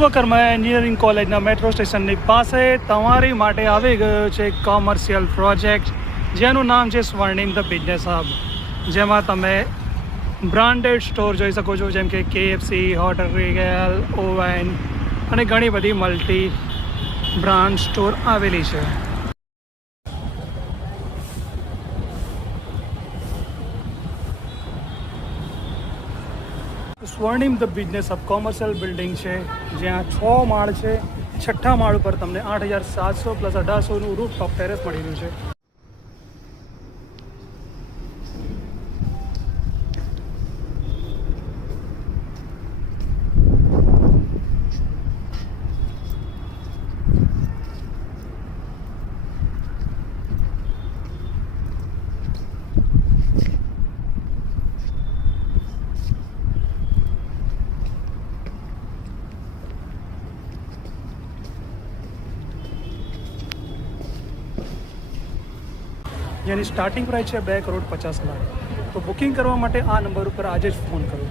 Vishwakarma engineering કોલેજના metro સ્ટેશનની પાસે તમારી માટે આવી ગયો છે કોમર્શિયલ પ્રોજેક્ટ, જેનું નામ છે સ્વર્ણિમ ધ બિઝનેસ હબ, જેમાં તમે બ્રાન્ડેડ સ્ટોર જોઈ શકો છો, જેમ કે KFC, હોટલ રીગલ, ઓવેન અને ઘણી બધી મલ્ટી બ્રાન્ડ સ્ટોર આવેલી છે. સ્વર્ણિમ the business hub commercial building છે, જ્યાં 6 માળ છે. 6ઠ્ઠા માળ ઉપર તમને 8,700 પ્લસ 1,800નું રૂફટોપ ટેરેસ મળી રહ્યું છે. જેની સ્ટાર્ટિંગ પ્રાઇસ છે 2,50,00,000. તો બુકિંગ કરવા માટે આ નંબર ઉપર આજે જ ફોન કરો.